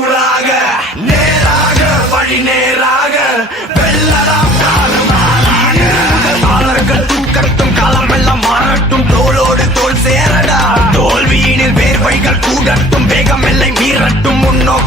கூறாக நேராக வழி நேராக வெள்ளலாம் காலர்கள் தூக்கட்டும் காலமெல்லாம் மாறட்டும் தோளோடு தோல் சேரடா தோல்வியினில் வேர்வைகள் கூடட்டும் வேகம் எல்லை மீறட்டும் முன்னோக்கி